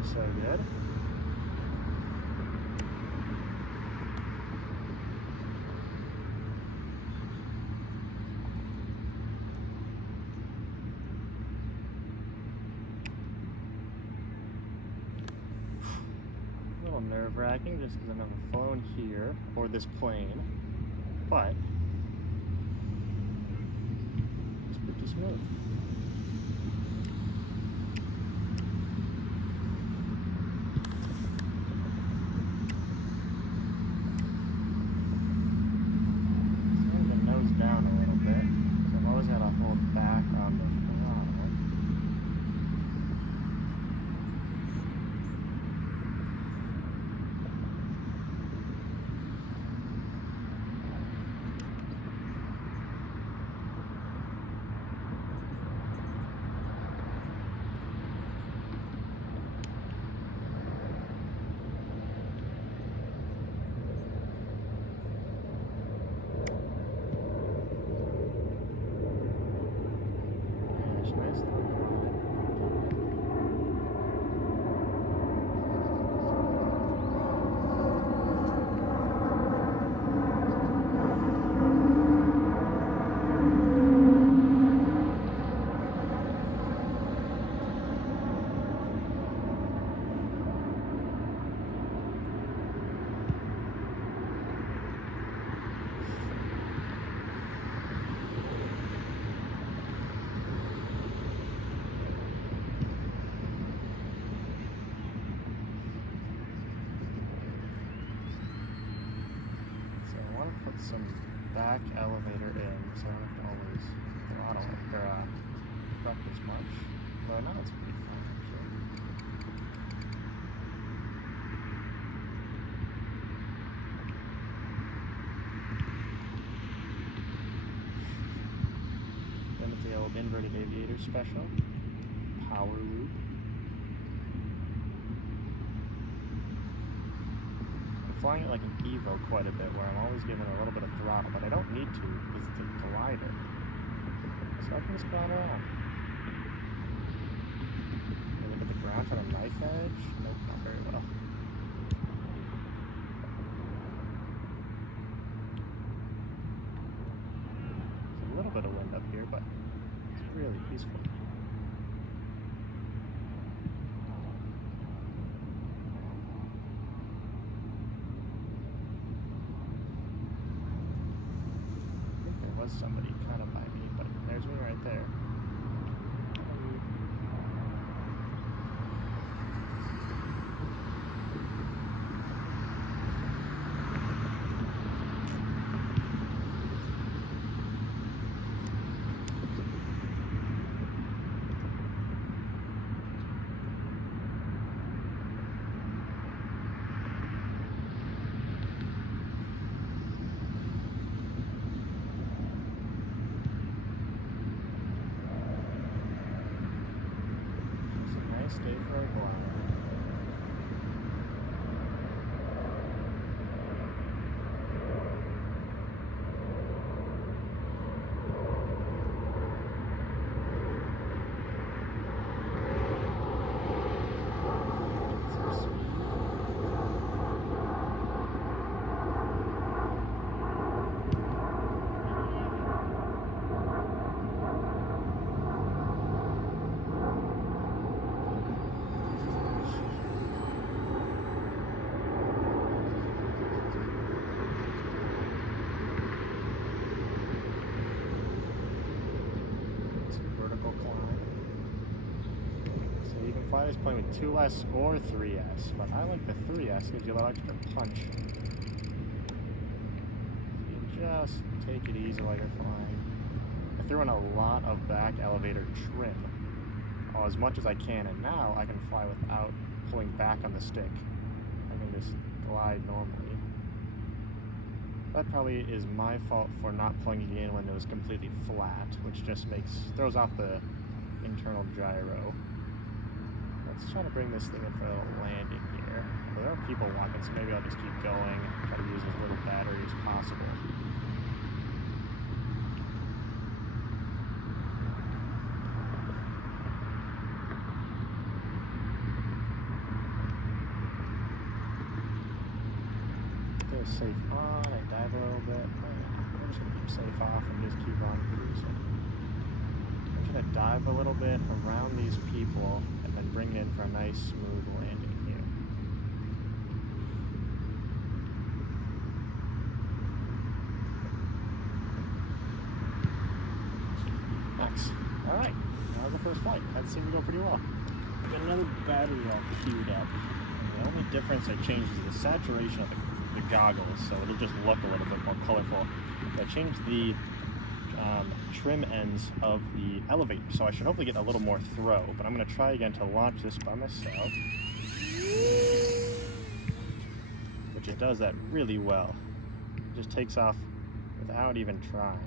far, so good. A little nerve-wracking just because I've never flown here or this plane, but it's pretty smooth. Down a little bit, so I've always got to hold back on the throttle. Some back elevator in, so I don't have to always throttle or prep as much. Well, now it's pretty fun actually. Then it's the old Inverted Aviator special, power loop. Flying it like an Evo quite a bit, where I'm always giving a little bit of throttle, but I don't need to because it's a glider. So I can just glide around. Look at the ground on a knife edge. Nope, not very well. There's a little bit of wind up here, but it's really peaceful. Somebody kind of by me, but there's me right there. Stay for a while. Fly this plane with 2S or 3S, but I like the 3S, gives you a little extra punch. So you just take it easy while you're flying. I threw in a lot of back elevator trim, as much as I can, and now I can fly without pulling back on the stick. I can just glide normally. That probably is my fault for not plugging it in when it was completely flat, which just throws off the internal gyro. Let's try to bring this thing in for a little landing here. Well, there are people walking, so maybe I'll just keep going, try to use as little battery as possible. Still safe on. I dive a little bit. We're just gonna keep safe off and just keep on cruising. I'm gonna dive a little bit around these people and then bring it in for a nice smooth landing here. Nice. Alright, that was the first flight. That seemed to go pretty well. Got another battery all queued up. The only difference I changed is the saturation of the goggles, so it'll just look a little bit more colorful. I changed the trim ends of the elevator, so I should hopefully get a little more throw, but I'm going to try again to launch this by myself, which it does that really well. It just takes off without even trying.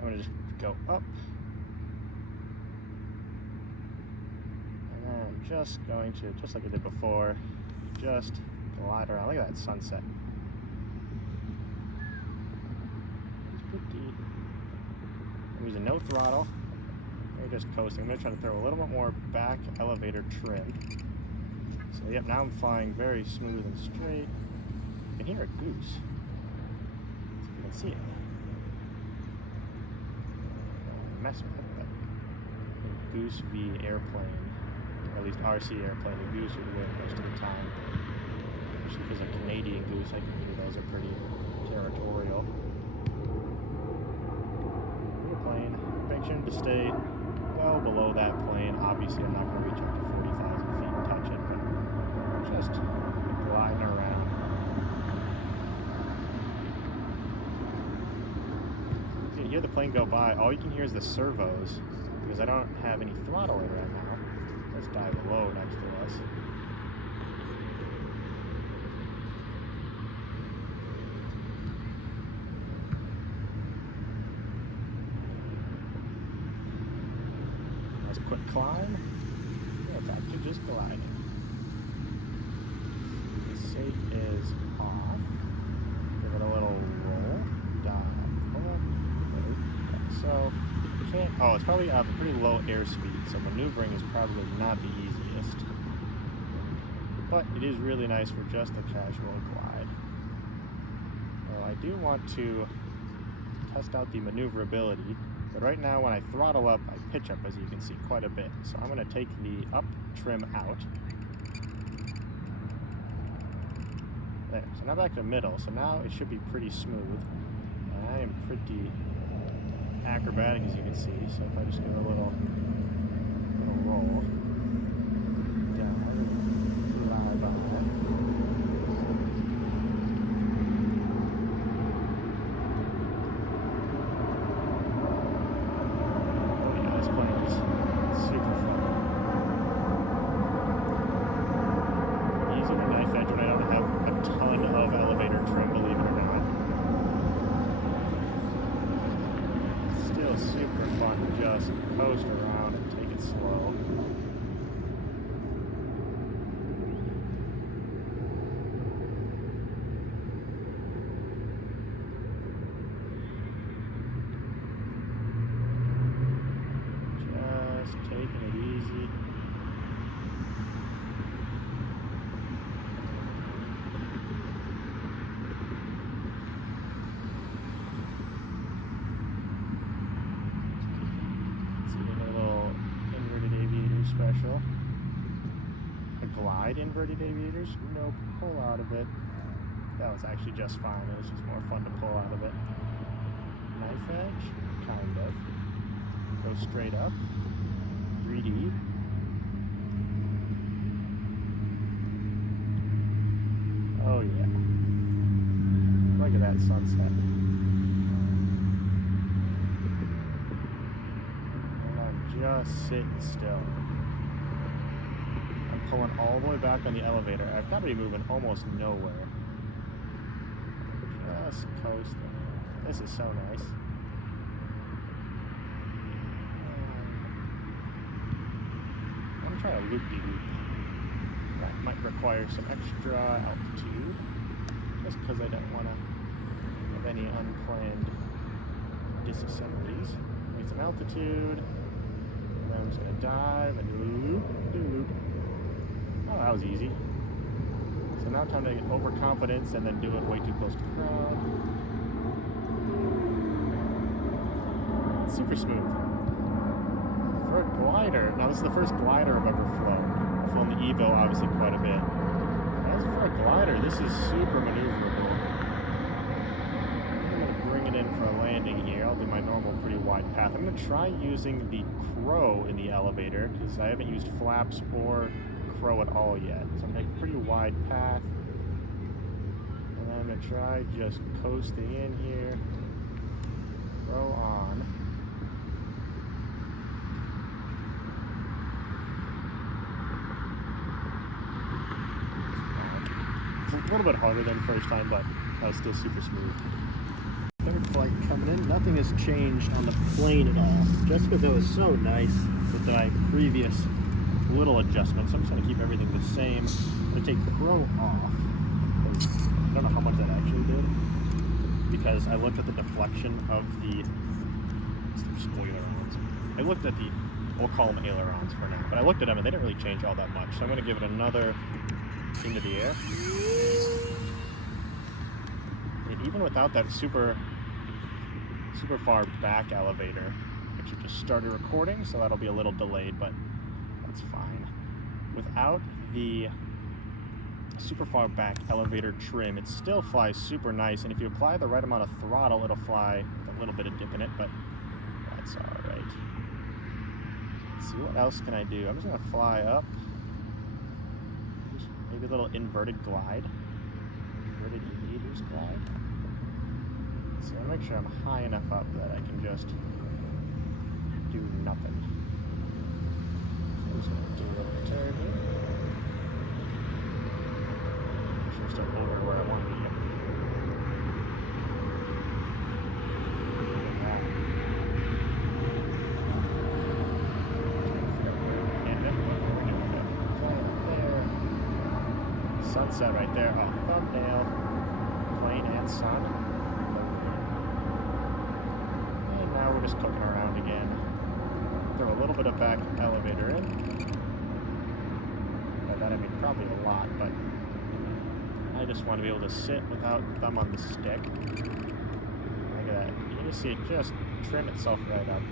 I'm going to just go up, and then I'm just going to, just like I did before, just glide around. Look at that sunset. I'm using no throttle. We're just coasting. I'm going to try to throw a little bit more back elevator trim. So yep, now I'm flying very smooth and straight. You can hear a goose. Let's see if you can see it. Mess with it, but goose v airplane, or at least RC airplane. The goose would win most of the time. Especially if it's a Canadian goose, I can hear those are pretty territorial. Plane, make sure to stay well below that plane. Obviously, I'm not going to reach up to 40,000 feet and touch it, but just gliding around. You can hear the plane go by. All you can hear is the servos because I don't have any throttle in right now. Let's dive low next to us. Quick climb. Yeah, back to just gliding. The safe is off. Give it a little roll. Down. Okay. So you can't. Oh, it's probably at a pretty low airspeed, so maneuvering is probably not the easiest. But it is really nice for just a casual glide. Well, I do want to test out the maneuverability. But right now, when I throttle up, I pitch up, as you can see, quite a bit. So I'm going to take the up trim out. There. So now back to middle. So now it should be pretty smooth. And I am pretty acrobatic, as you can see. So if I just give it a little roll down, fly by. Just coast around and take it slow. Just taking it easy. Special. A glide inverted aviators? Nope. Pull out of it. That was actually just fine. It was just more fun to pull out of it. Knife edge? Kind of. Go straight up. 3D. Oh yeah. Look at that sunset. And I'm just sitting still. Pulling all the way back on the elevator. I've got to be moving almost nowhere. Just coasting. This is so nice. I'm trying to loop-de-loop. That might require some extra altitude, just because I don't want to have any unplanned disassemblies. Need some altitude, and then I'm just going to dive and loop-de-loop. Oh, that was easy. So now time to get overconfidence and then do it way too close to the ground. It's super smooth. For a glider, now this is the first glider I've ever flown. I've flown the Evo obviously quite a bit. As for a glider, this is super maneuverable. I'm going to bring it in for a landing here. I'll do my normal pretty wide path. I'm going to try using the crow in the elevator because I haven't used flaps or crow at all yet. So I'm going to make a pretty wide path. And then I'm going to try just coasting in here. Crow on. It's a little bit harder than the first time, but that was still super smooth. Third flight coming in. Nothing has changed on the plane at all. Just because it was so nice with my previous little adjustments. I'm just going to keep everything the same. I'm going to take crow off. I don't know how much that actually did. Because I looked at the deflection of the ailerons. I looked at the, we'll call them ailerons for now. But I looked at them and they didn't really change all that much. So I'm going to give it another into the air. And even without that super far back elevator, actually just started recording, so that'll be a little delayed, but that's fine. Without the super far back elevator trim, it still flies super nice, and if you apply the right amount of throttle, it'll fly with a little bit of dip in it, but that's alright. Let's see, what else can I do? I'm just going to fly up. Maybe a little inverted glide. Inverted Aviators glide. So I'll make sure I'm high enough up that I can just do nothing. So I'm just going to do a little turn here. Make sure I'm still over where I want to be. Sunset right there. Oh, thumbnail. Plane and sun. And now we're just cooking around again. Throw a little bit of back elevator in. By that I mean probably a lot, but I just want to be able to sit without thumb on the stick. Look at that. You can see it just trim itself right up.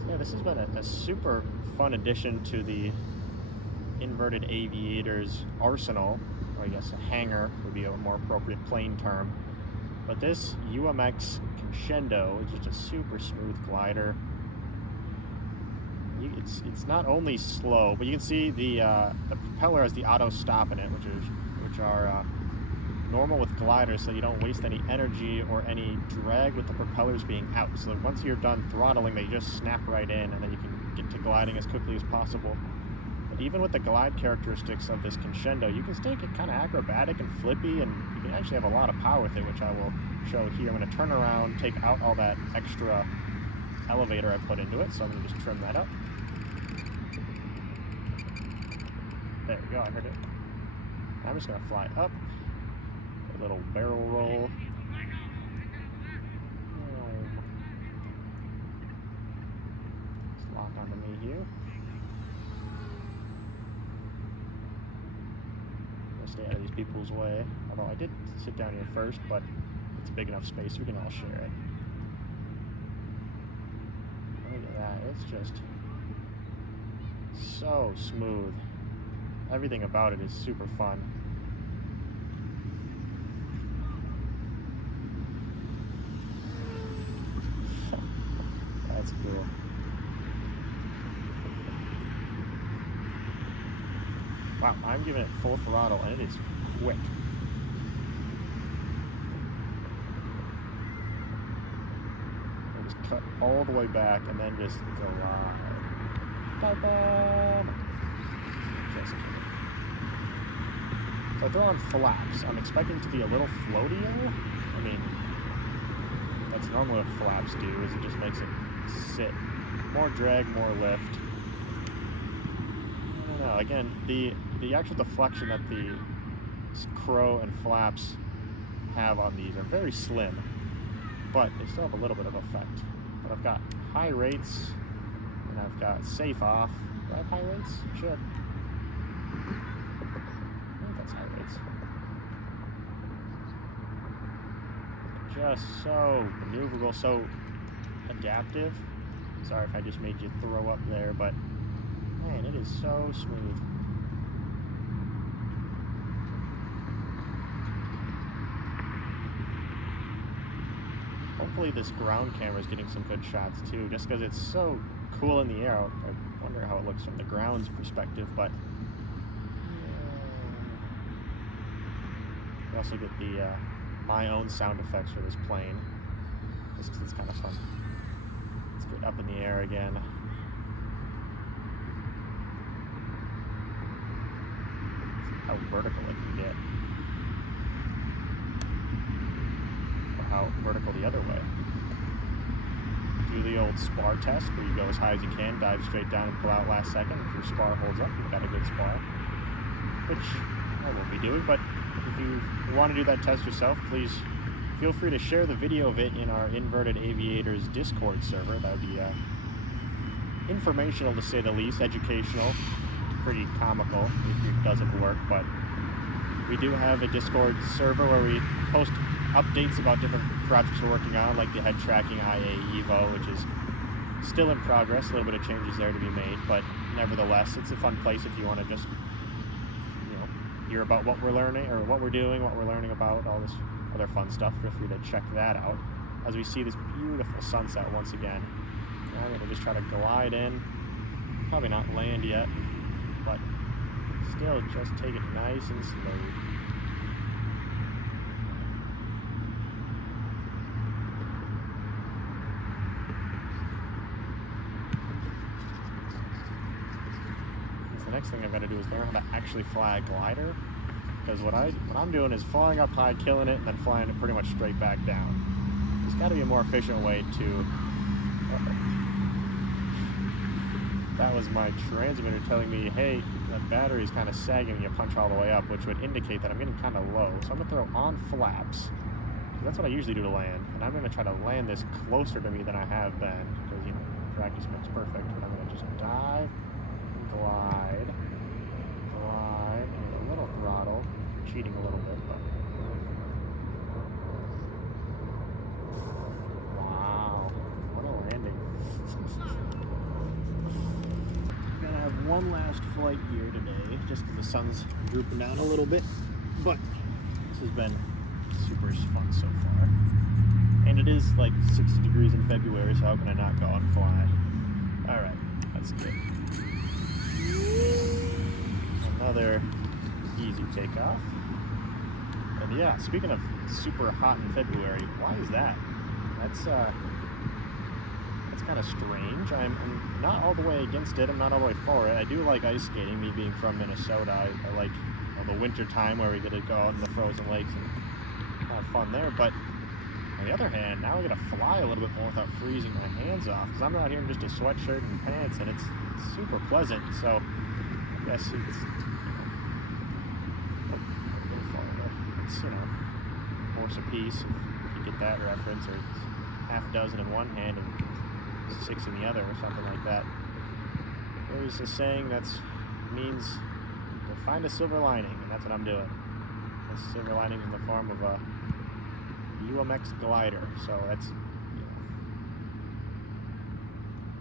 So yeah, this has been a super fun addition to the Inverted Aviators arsenal, or I guess a hangar would be a more appropriate plane term. But this UMX Conscendo is just a super smooth glider. It's not only slow, but you can see the propeller has the auto stop in it, which are normal with gliders, so you don't waste any energy or any drag with the propellers being out. So that once you're done throttling, they just snap right in, and then you can get to gliding as quickly as possible. Even with the glide characteristics of this Conscendo, you can still get kind of acrobatic and flippy, and you can actually have a lot of power with it, which I will show here. I'm going to turn around, take out all that extra elevator I put into it, so I'm going to just trim that up. There we go, I heard it. I'm just going to fly up, a little barrel roll. Just lock onto me here. Stay out of these people's way, although I did sit down here first, but it's a big enough space we can all share it. Look at that, it's just so smooth. Everything about it is super fun. That's cool. Wow, I'm giving it full throttle and it is quick. I just cut all the way back and then just glide. Just kidding. So I throw on flaps. I'm expecting to be a little floatier. I mean, that's normally what flaps do, is it just makes it sit. More drag, more lift. I don't know. Again, the actual deflection that the crow and flaps have on these are very slim, but they still have a little bit of effect. But I've got high rates, and I've got safe off. Do I have high rates? Should. I think that's high rates. Just so maneuverable, so adaptive. Sorry if I just made you throw up there, but man, it is so smooth. Hopefully this ground camera is getting some good shots too, just because it's so cool in the air. I wonder how it looks from the ground's perspective, but you also get the my own sound effects for this plane, just because it's kind of fun. Let's get up in the air again. See how vertical it can get. How vertical the other way. Do the old spar test where you go as high as you can, dive straight down and pull out last second. If your spar holds up, you've got a good spar, which I won't be doing, but if you want to do that test yourself, please feel free to share the video of it in our Inverted Aviators Discord server. That would be informational to say the least, educational, pretty comical if it doesn't work, but we do have a Discord server where we post updates about different projects we're working on, like the head tracking IA Evo, which is still in progress. A little bit of changes there to be made, but nevertheless, it's a fun place if you want to just, you know, hear about what we're learning or what we're doing, what we're learning about, all this other fun stuff. Feel free to check that out. As we see this beautiful sunset once again, I'm going to just try to glide in. Probably not land yet, but still just take it nice and slow. The next thing I've got to do is learn how to actually fly a glider, because what I'm doing is flying up high, killing it, and then flying it pretty much straight back down. There's got to be a more efficient way to... That was my transmitter telling me, hey, that battery is kind of sagging and you punch all the way up, which would indicate that I'm getting kind of low. So I'm going to throw on flaps. That's what I usually do to land, and I'm going to try to land this closer to me than I have been, because, you know, practice makes perfect. But I'm going to just dive, glide, and a little throttle. Cheating a little bit, but wow, what a landing. I'm gonna have one last flight here today, just because the sun's drooping down a little bit, but this has been super fun so far. And it is like 60 degrees in February, so how can I not go out and fly? Alright, let's get another easy takeoff. And yeah, speaking of super hot in February, why is that? That's kind of strange. I'm not all the way against it. I'm not all the way for it. I do like ice skating. Me being from Minnesota, I like, you know, the winter time where we get to go out in the frozen lakes and have fun there. But on the other hand, now I get to fly a little bit more without freezing my hands off, because I'm out here in just a sweatshirt and pants, and it's super pleasant. So I guess it's, you know, horse apiece, if you get that reference, or it's half a dozen in one hand and 6 in the other, or something like that. There's a saying that means to find a silver lining, and that's what I'm doing. The silver lining in the form of a UMX glider, so that's, you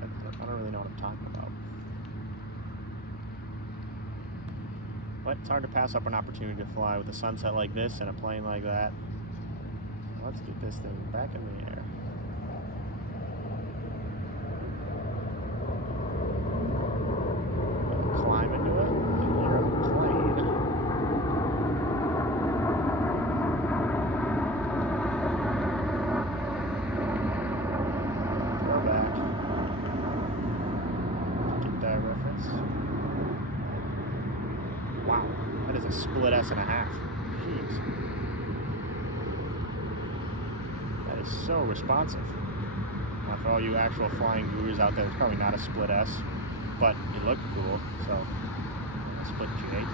know, I don't really know what I'm talking about. But it's hard to pass up an opportunity to fly with a sunset like this and a plane like that. Let's get this thing back in the air. Climb into it, and you're a plane. Throw back. Get that reference. Wow, that is a split S and a half. Jeez. That is so responsive. Now for all you actual flying gurus out there, it's probably not a split S, but it looked cool, so split J.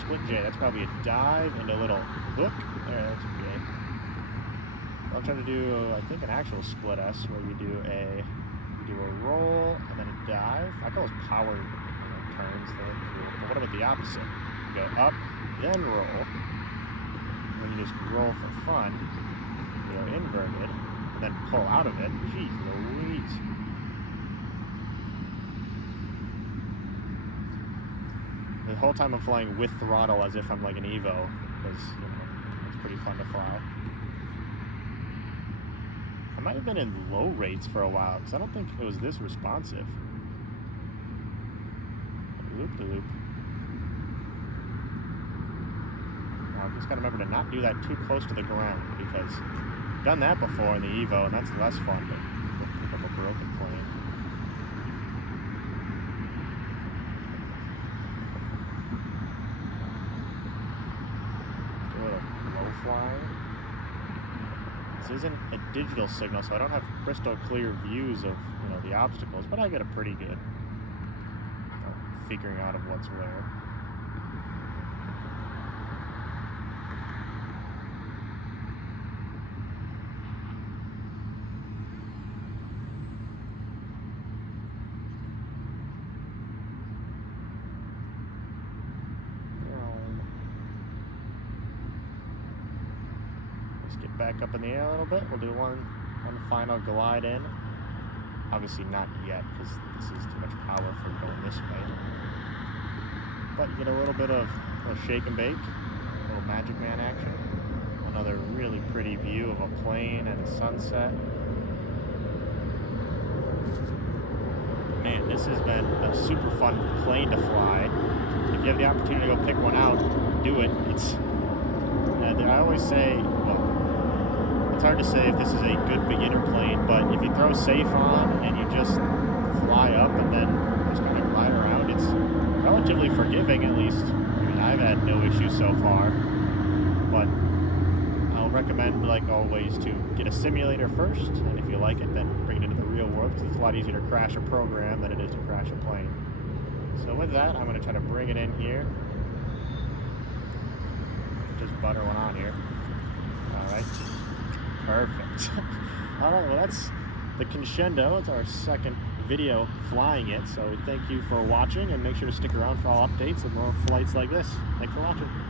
Split J, that's probably a dive and a little hook. There, that's a J. I'm trying to do, I think, an actual split S, where you do a roll and then a dive. I call those power turns, they look cool. But what about the opposite. You go up, then roll. When you just roll for fun, you go inverted, and then pull out of it. Jeez Louise. The whole time I'm flying with throttle as if I'm like an Evo, because it's pretty fun to fly. I might have been in low rates for a while, because I don't think it was this responsive. Loop-de-loop. Now, I've just got to remember to not do that too close to the ground, because I've done that before in the Evo, and that's less fun to pick up a broken plane. Do a little low flying. This isn't a digital signal, so I don't have crystal clear views of the obstacles, but I get a pretty good figuring out of what's where. Let's get back up in the air a little bit. We'll do one final glide in. Obviously not yet, because this is too much power for going this way. But you get a little bit of shake and bake, a little Magic Man action. Another really pretty view of a plane and a sunset. Man, this has been a super fun plane to fly. If you have the opportunity to go pick one out, do it. I always say, it's hard to say if this is a good beginner plane, but if you throw safe on and you just fly up and then just kind of glide around, it's relatively forgiving, at least. I mean, I've had no issues so far, but I'll recommend, like always, to get a simulator first, and if you like it, then bring it into the real world, because it's a lot easier to crash a program than it is to crash a plane. So with that, I'm going to try to bring it in here. Just butter one on here. Alright. Perfect. Alright, well that's the Conscendo. It's our second video flying it, so thank you for watching, and make sure to stick around for all updates and more flights like this. Thanks for watching.